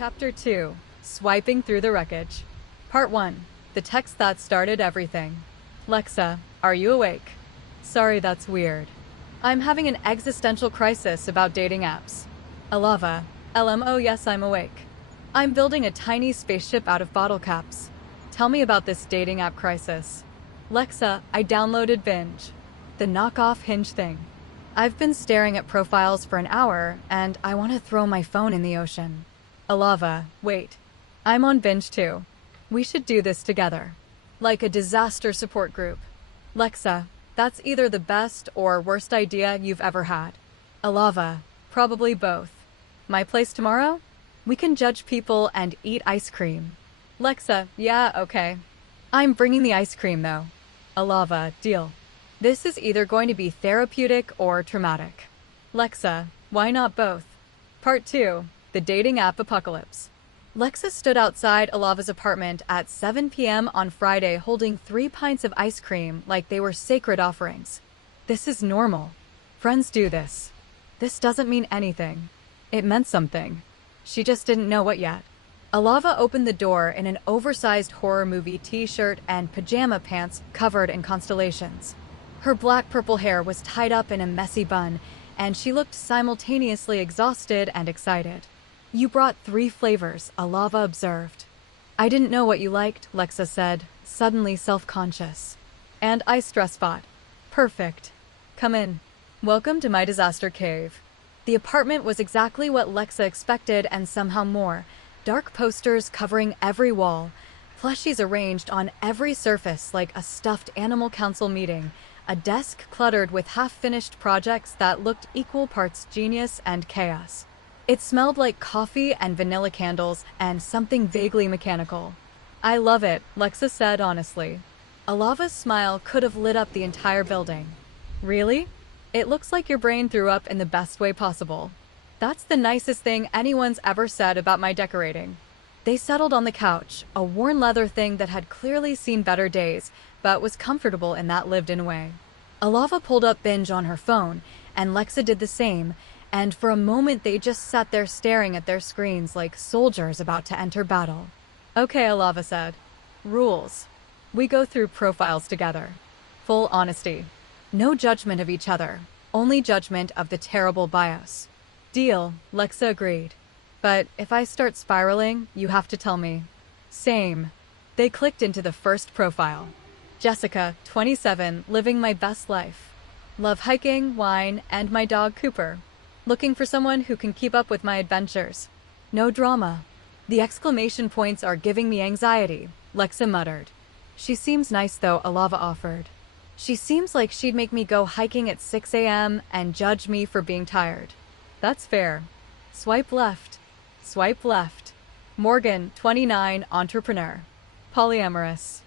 Chapter 2. Swiping Through the Wreckage. Part 1. The Text That Started Everything. Lexa, are you awake? Sorry, that's weird. I'm having an existential crisis about dating apps. Alava, LMO, yes, I'm awake. I'm building a tiny spaceship out of bottle caps. Tell me about this dating app crisis. Lexa, I downloaded Binge. The knockoff Hinge thing. I've been staring at profiles for an hour, and I want to throw my phone in the ocean. Alava, wait. I'm on Binge too. We should do this together. Like a disaster support group. Lexa, that's either the best or worst idea you've ever had. Alava, probably both. My place tomorrow? We can judge people and eat ice cream. Lexa, yeah, okay. I'm bringing the ice cream though. Alava, deal. This is either going to be therapeutic or traumatic. Lexa, why not both? Part 2. The Dating App Apocalypse. Lexa stood outside Alava's apartment at 7 p.m. on Friday holding 3 pints of ice cream like they were sacred offerings. This is normal. Friends do this. This doesn't mean anything. It meant something. She just didn't know what yet. Alava opened the door in an oversized horror movie t-shirt and pajama pants covered in constellations. Her black-purple hair was tied up in a messy bun, and she looked simultaneously exhausted and excited. You brought 3 flavors, Alava observed. I didn't know what you liked, Lexa said, suddenly self-conscious. And I stress bot. Perfect. Come in. Welcome to my disaster cave. The apartment was exactly what Lexa expected and somehow more. Dark posters covering every wall, plushies arranged on every surface like a stuffed animal council meeting, a desk cluttered with half-finished projects that looked equal parts genius and chaos. It smelled like coffee and vanilla candles and something vaguely mechanical. I love it, Lexa said honestly. Alava's smile could have lit up the entire building. Really? It looks like your brain threw up in the best way possible. That's the nicest thing anyone's ever said about my decorating. They settled on the couch, a worn leather thing that had clearly seen better days, but was comfortable in that lived-in way. Alava pulled up Binge on her phone, and Lexa did the same, and for a moment they just sat there staring at their screens like soldiers about to enter battle. Okay, Alava said. Rules. We go through profiles together. Full honesty. No judgment of each other, only judgment of the terrible bios. Deal, Lexa agreed. But if I start spiraling, you have to tell me. Same. They clicked into the first profile. Jessica, 27, living my best life. Love hiking, wine, and my dog Cooper. Looking for someone who can keep up with my adventures. No drama. The exclamation points are giving me anxiety, Lexa muttered. She seems nice though, Alava offered. She seems like she'd make me go hiking at 6 a.m. and judge me for being tired. That's fair. Swipe left. Swipe left. Morgan, 29, entrepreneur. Polyamorous.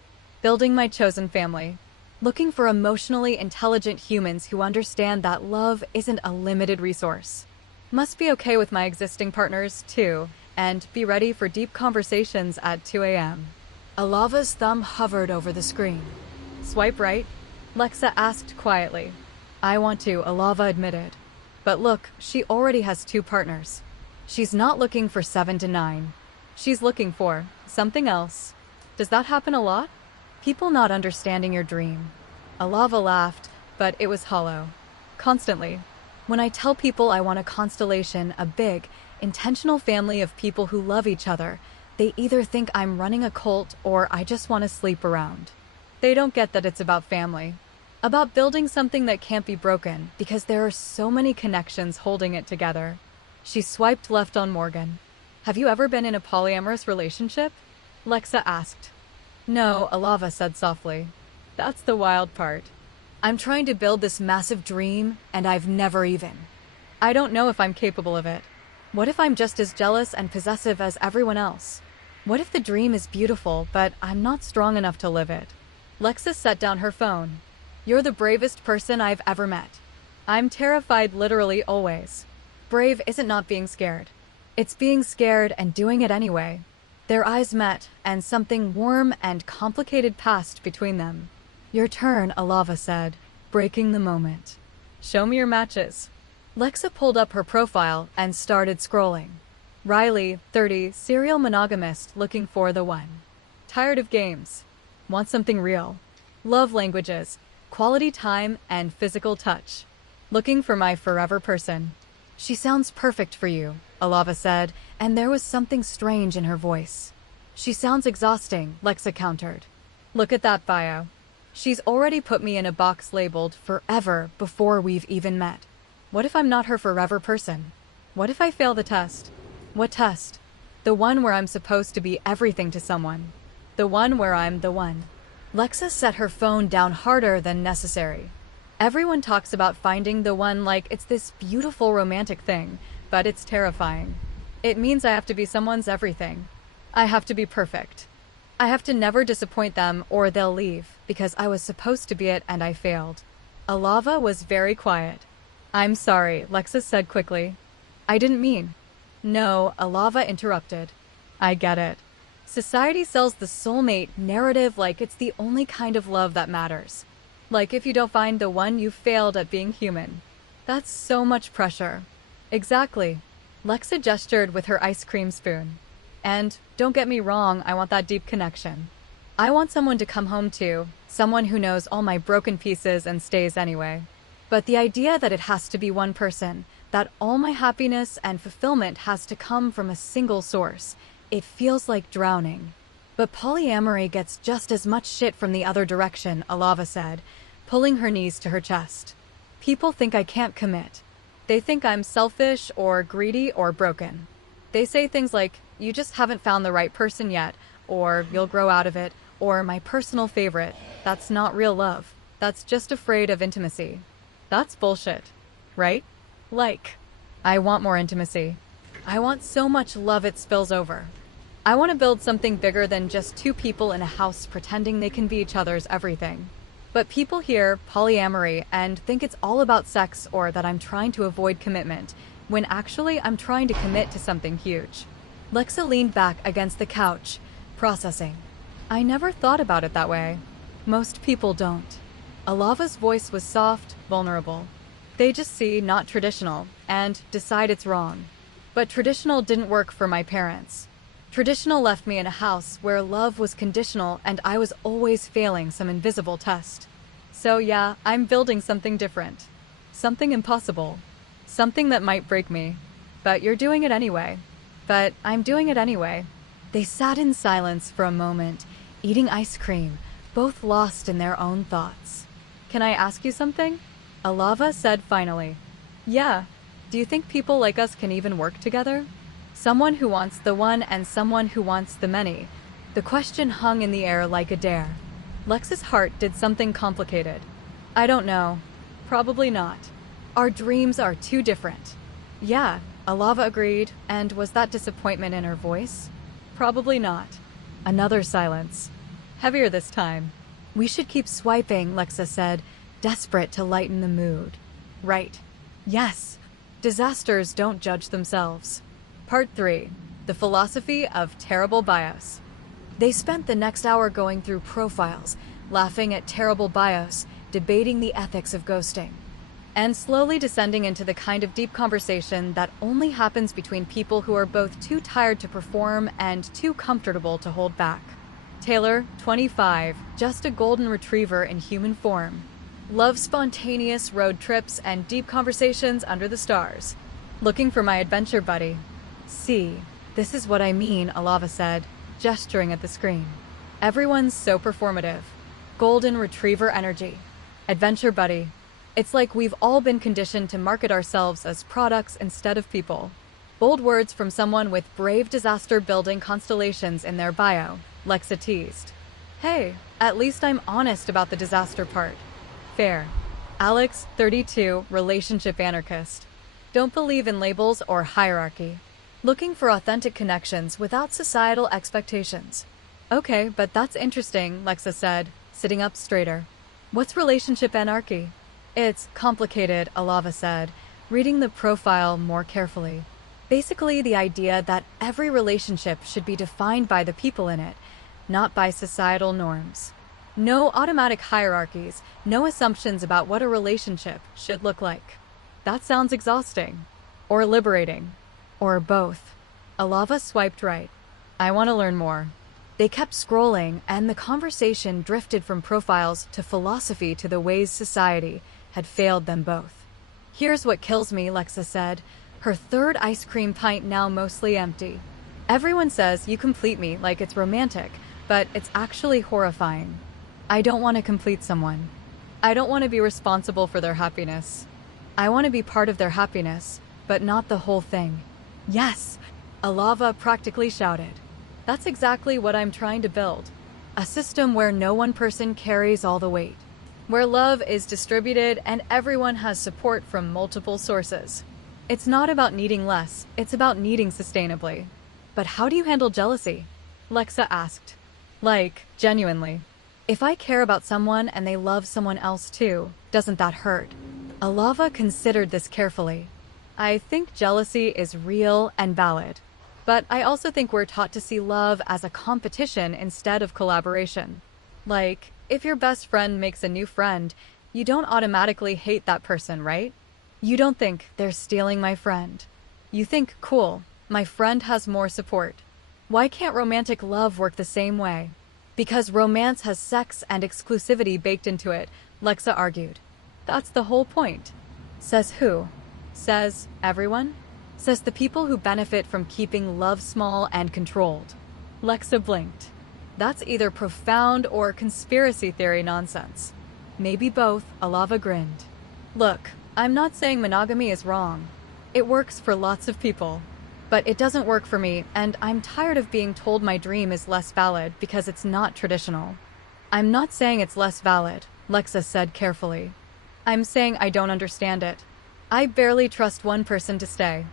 Building my chosen family. Looking for emotionally intelligent humans who understand that love isn't a limited resource. Must be okay with my existing partners, too, and be ready for deep conversations at 2 a.m. Alava's thumb hovered over the screen. Swipe right? Lexa asked quietly. I want to, Alava admitted. But look, she already has 2 partners. She's not looking for 7 to 9. She's looking for something else. Does that happen a lot? People not understanding your dream. Alava laughed, but it was hollow. Constantly. When I tell people I want a constellation, a big, intentional family of people who love each other, they either think I'm running a cult or I just want to sleep around. They don't get that it's about family. About building something that can't be broken, because there are so many connections holding it together. She swiped left on Morgan. Have you ever been in a polyamorous relationship? Lexa asked. No, Alava said softly. That's the wild part. I'm trying to build this massive dream, and I've never even. I don't know if I'm capable of it. What if I'm just as jealous and possessive as everyone else? What if the dream is beautiful, but I'm not strong enough to live it? Lexa set down her phone. You're the bravest person I've ever met. I'm terrified literally always. Brave isn't not being scared. It's being scared and doing it anyway. Their eyes met, and something warm and complicated passed between them. Your turn, Alava said, breaking the moment. Show me your matches. Lexa pulled up her profile and started scrolling. Riley, 30, serial monogamist looking for the one. Tired of games. Want something real. Love languages, quality time, and physical touch. Looking for my forever person. She sounds perfect for you, Alava said, and there was something strange in her voice. She sounds exhausting, Lexa countered. Look at that bio. She's already put me in a box labeled forever before we've even met. What if I'm not her forever person? What if I fail the test? What test? The one where I'm supposed to be everything to someone. The one where I'm the one. Lexa set her phone down harder than necessary. Everyone talks about finding the one like it's this beautiful romantic thing, but it's terrifying. It means I have to be someone's everything. I have to be perfect. I have to never disappoint them or they'll leave because I was supposed to be it and I failed. Alava was very quiet. I'm sorry, Lexa said quickly. I didn't mean. No, Alava interrupted. I get it. Society sells the soulmate narrative like it's the only kind of love that matters. Like if you don't find the one, you failed at being human. That's so much pressure. Exactly. Lexa gestured with her ice cream spoon. And, don't get me wrong, I want that deep connection. I want someone to come home to, someone who knows all my broken pieces and stays anyway. But the idea that it has to be one person, that all my happiness and fulfillment has to come from a single source, it feels like drowning. But polyamory gets just as much shit from the other direction, Alava said, pulling her knees to her chest. People think I can't commit. They think I'm selfish or greedy or broken. They say things like, you just haven't found the right person yet, or you'll grow out of it, or my personal favorite, that's not real love. That's just afraid of intimacy. That's bullshit, right? Like, I want more intimacy. I want so much love it spills over. I want to build something bigger than just two people in a house pretending they can be each other's everything. But people hear polyamory and think it's all about sex or that I'm trying to avoid commitment, when actually I'm trying to commit to something huge. Lexa leaned back against the couch, processing. I never thought about it that way. Most people don't. Alava's voice was soft, vulnerable. They just see not traditional and decide it's wrong. But traditional didn't work for my parents. Traditional left me in a house where love was conditional and I was always failing some invisible test. So yeah, I'm building something different. Something impossible. Something that might break me. But you're doing it anyway. But I'm doing it anyway. They sat in silence for a moment, eating ice cream, both lost in their own thoughts. Can I ask you something? Alava said finally. Yeah. Do you think people like us can even work together? Someone who wants the one and someone who wants the many. The question hung in the air like a dare. Lex's heart did something complicated. I don't know. Probably not. Our dreams are too different. Yeah, Alava agreed, and was that disappointment in her voice? Probably not. Another silence. Heavier this time. We should keep swiping, Lexa said, desperate to lighten the mood. Right. Yes. Disasters don't judge themselves. Part 3. The Philosophy of Terrible Bios. They spent the next hour going through profiles, laughing at terrible bios, debating the ethics of ghosting, and slowly descending into the kind of deep conversation that only happens between people who are both too tired to perform and too comfortable to hold back. Taylor, 25, just a golden retriever in human form. Loves spontaneous road trips and deep conversations under the stars. Looking for my adventure buddy. See, this is what I mean, Alava said, gesturing at the screen. Everyone's so performative. Golden retriever energy. Adventure buddy. It's like we've all been conditioned to market ourselves as products instead of people. Bold words from someone with brave disaster building constellations in their bio, Lexa teased. Hey, at least I'm honest about the disaster part. Fair. Alex, 32, relationship anarchist. Don't believe in labels or hierarchy. Looking for authentic connections without societal expectations. Okay, but that's interesting, Lexa said, sitting up straighter. What's relationship anarchy? It's complicated, Alava said, reading the profile more carefully. Basically the idea that every relationship should be defined by the people in it, not by societal norms. No automatic hierarchies, no assumptions about what a relationship should look like. That sounds exhausting. Or liberating. Or both. Alava swiped right. I want to learn more. They kept scrolling, and the conversation drifted from profiles to philosophy to the ways society had failed them both. Here's what kills me, Lexa said, her third ice cream pint now mostly empty. Everyone says you complete me like it's romantic, but it's actually horrifying. I don't want to complete someone. I don't want to be responsible for their happiness. I want to be part of their happiness, but not the whole thing. Yes, Alava practically shouted. That's exactly what I'm trying to build. A system where no one person carries all the weight. Where love is distributed and everyone has support from multiple sources. It's not about needing less, it's about needing sustainably. But how do you handle jealousy? Lexa asked. Like, genuinely. If I care about someone and they love someone else too, doesn't that hurt? Alava considered this carefully. I think jealousy is real and valid. But I also think we're taught to see love as a competition instead of collaboration. Like, if your best friend makes a new friend, you don't automatically hate that person, right? You don't think they're stealing my friend. You think, cool, my friend has more support. Why can't romantic love work the same way? Because romance has sex and exclusivity baked into it, Lexa argued. That's the whole point. Says who? Says everyone? Says the people who benefit from keeping love small and controlled. Lexa blinked. That's either profound or conspiracy theory nonsense. Maybe both, Alava grinned. Look, I'm not saying monogamy is wrong. It works for lots of people. But it doesn't work for me, and I'm tired of being told my dream is less valid because it's not traditional. I'm not saying it's less valid, Lexa said carefully. I'm saying I don't understand it. I barely trust one person to stay.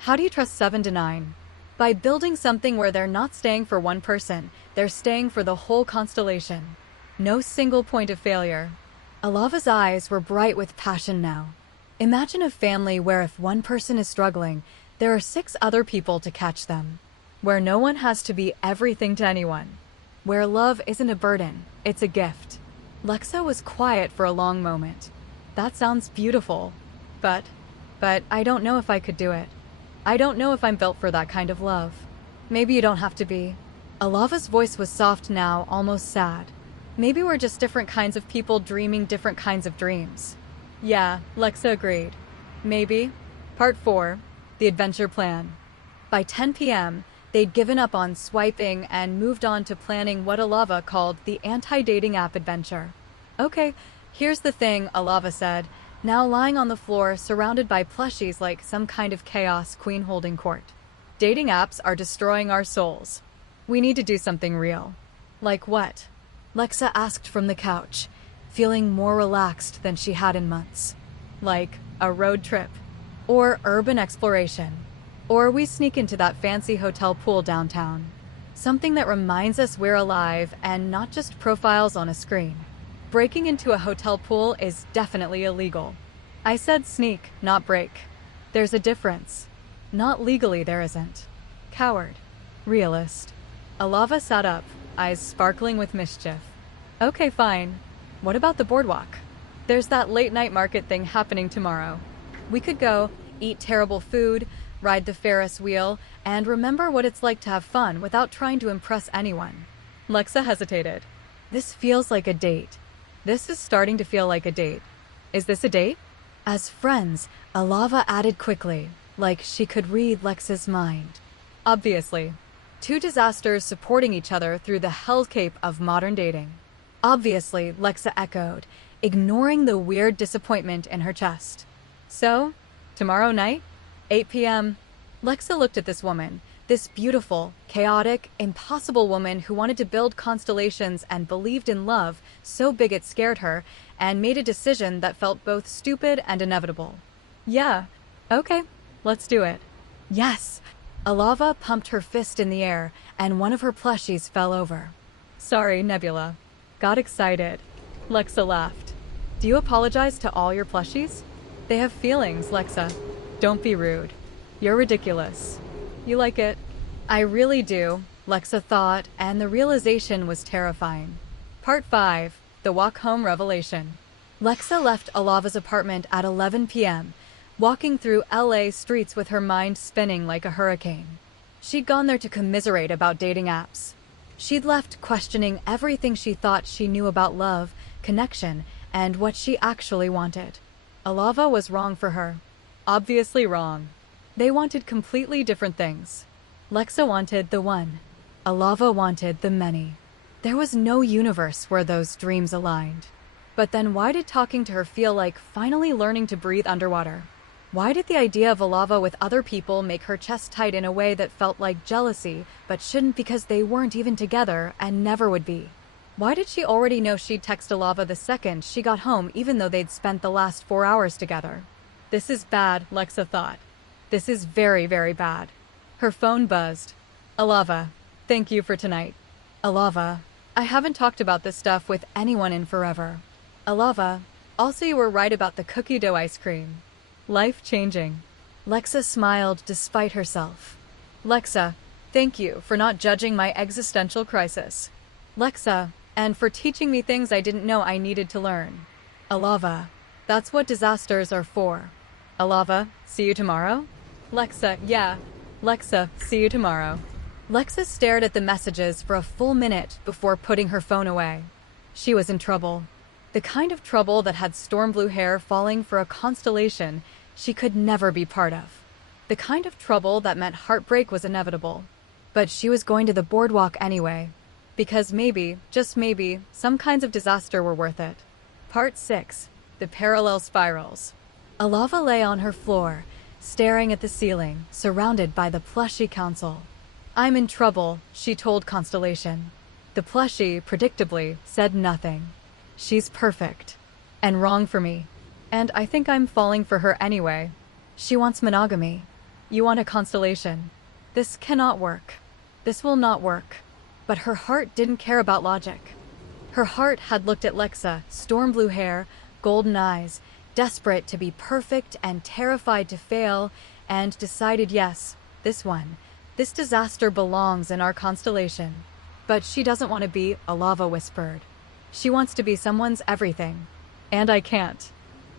How do you trust 7 to 9? By building something where they're not staying for one person, they're staying for the whole constellation. No single point of failure. Alava's eyes were bright with passion now. Imagine a family where if one person is struggling, there are 6 other people to catch them. Where no one has to be everything to anyone. Where love isn't a burden, it's a gift. Lexa was quiet for a long moment. That sounds beautiful. But I don't know if I could do it. I don't know if I'm built for that kind of love. Maybe you don't have to be. Alava's voice was soft now, almost sad. Maybe we're just different kinds of people dreaming different kinds of dreams. Yeah, Lexa agreed. Maybe. Part 4. The Adventure Plan. By 10 p.m., they'd given up on swiping and moved on to planning what Alava called the anti-dating app adventure. Okay, here's the thing, Alava said, now lying on the floor surrounded by plushies like some kind of chaos queen holding court. Dating apps are destroying our souls. We need to do something real. Like what? Lexa asked from the couch, feeling more relaxed than she had in months. Like a road trip. Or urban exploration. Or we sneak into that fancy hotel pool downtown. Something that reminds us we're alive and not just profiles on a screen. Breaking into a hotel pool is definitely illegal. I said sneak, not break. There's a difference. Not legally there isn't. Coward. Realist. Alava sat up, eyes sparkling with mischief. Okay, fine. What about the boardwalk? There's that late night market thing happening tomorrow. We could go, eat terrible food, ride the Ferris wheel, and remember what it's like to have fun without trying to impress anyone. Lexa hesitated. This feels like a date. This is starting to feel like a date. Is this a date? As friends, Alava added quickly, like she could read Lexa's mind. Obviously. 2 disasters supporting each other through the hellscape of modern dating. Obviously, Lexa echoed, ignoring the weird disappointment in her chest. So, tomorrow night, 8 p.m., Lexa looked at this woman, this beautiful, chaotic, impossible woman who wanted to build constellations and believed in love so big it scared her, and made a decision that felt both stupid and inevitable. Yeah, okay, let's do it. Yes! Alava pumped her fist in the air, and one of her plushies fell over. Sorry, Nebula. Got excited. Lexa laughed. Do you apologize to all your plushies? They have feelings, Lexa. Don't be rude. You're ridiculous. You like it? I really do, Lexa thought, and the realization was terrifying. Part 5. The Walk Home Revelation. Lexa left Alava's apartment at 11 p.m., walking through LA streets with her mind spinning like a hurricane. She'd gone there to commiserate about dating apps. She'd left questioning everything she thought she knew about love, connection, and what she actually wanted. Alava was wrong for her. Obviously wrong. They wanted completely different things. Lexa wanted the one. Alava wanted the many. There was no universe where those dreams aligned. But then why did talking to her feel like finally learning to breathe underwater? Why did the idea of Alava with other people make her chest tight in a way that felt like jealousy, but shouldn't because they weren't even together and never would be? Why did she already know she'd text Alava the second she got home even though they'd spent the last 4 hours together? This is bad, Lexa thought. This is very, very bad. Her phone buzzed. Alava, thank you for tonight. Alava, I haven't talked about this stuff with anyone in forever. Alava, also you were right about the cookie dough ice cream. Life-changing. Lexa smiled despite herself. Lexa, thank you for not judging my existential crisis. Lexa, and for teaching me things I didn't know I needed to learn. Alava, that's what disasters are for. Alava, see you tomorrow? Lexa, yeah. Lexa, see you tomorrow. Lexa stared at the messages for a full minute before putting her phone away. She was in trouble. The kind of trouble that had storm blue hair falling for a constellation she could never be part of. The kind of trouble that meant heartbreak was inevitable. But she was going to the boardwalk anyway. Because maybe, just maybe, some kinds of disaster were worth it. Part 6. The Parallel Spirals. Alava lay on her floor, staring at the ceiling, surrounded by the plushie council. I'm in trouble, she told Constellation. The plushie, predictably, said nothing. She's perfect. And wrong for me. And I think I'm falling for her anyway. She wants monogamy. You want a constellation. This cannot work. This will not work. But her heart didn't care about logic. Her heart had looked at Lexa, storm blue hair, golden eyes, desperate to be perfect and terrified to fail, and decided yes, this one. This disaster belongs in our constellation. But she doesn't want to be, Alava whispered. She wants to be someone's everything. And I can't.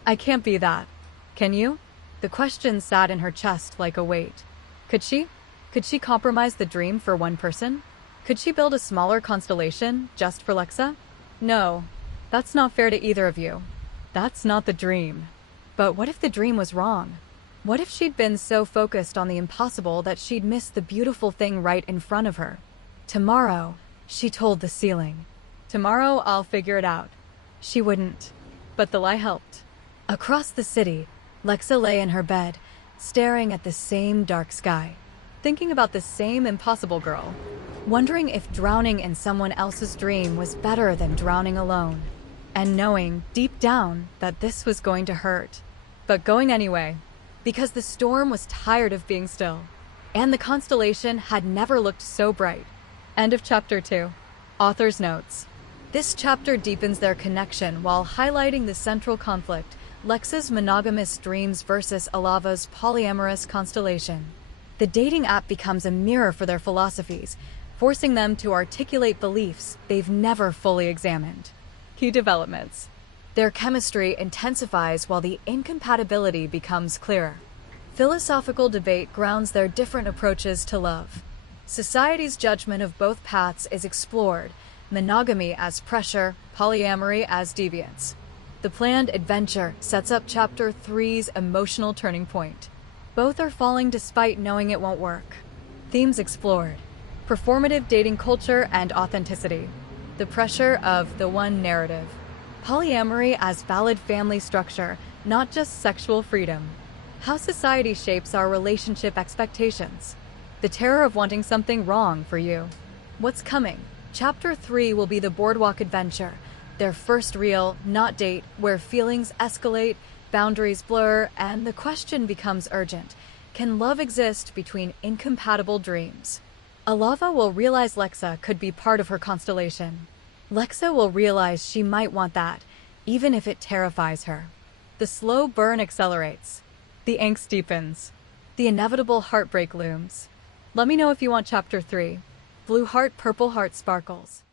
I can't be that. Can you? The question sat in her chest like a weight. Could she? Could she compromise the dream for one person? Could she build a smaller constellation just for Lexa? No, that's not fair to either of you. That's not the dream. But what if the dream was wrong? What if she'd been so focused on the impossible that she'd missed the beautiful thing right in front of her? Tomorrow, she told the ceiling. Tomorrow I'll figure it out. She wouldn't. But the lie helped. Across the city, Lexa lay in her bed, staring at the same dark sky, thinking about the same impossible girl, wondering if drowning in someone else's dream was better than drowning alone, and knowing, deep down, that this was going to hurt. But going anyway, because the storm was tired of being still, and the constellation had never looked so bright. End of Chapter 2. Author's notes. This chapter deepens their connection while highlighting the central conflict, Lexa's monogamous dreams versus Alava's polyamorous constellation. The dating app becomes a mirror for their philosophies, forcing them to articulate beliefs they've never fully examined. Key developments. Their chemistry intensifies while the incompatibility becomes clearer. Philosophical debate grounds their different approaches to love. Society's judgment of both paths is explored, monogamy as pressure, polyamory as deviance. The planned adventure sets up Chapter 3's emotional turning point. Both are falling despite knowing it won't work. Themes explored. Performative dating culture and authenticity. The pressure of the one narrative. Polyamory as valid family structure, not just sexual freedom. How society shapes our relationship expectations. The terror of wanting something wrong for you. What's coming? Chapter 3 will be the boardwalk adventure, their first real, not date, where feelings escalate, boundaries blur, and the question becomes urgent. Can love exist between incompatible dreams? Alava will realize Lexa could be part of her constellation. Lexa will realize she might want that, even if it terrifies her. The slow burn accelerates. The angst deepens. The inevitable heartbreak looms. Let me know if you want Chapter 3. Blue heart, purple heart sparkles.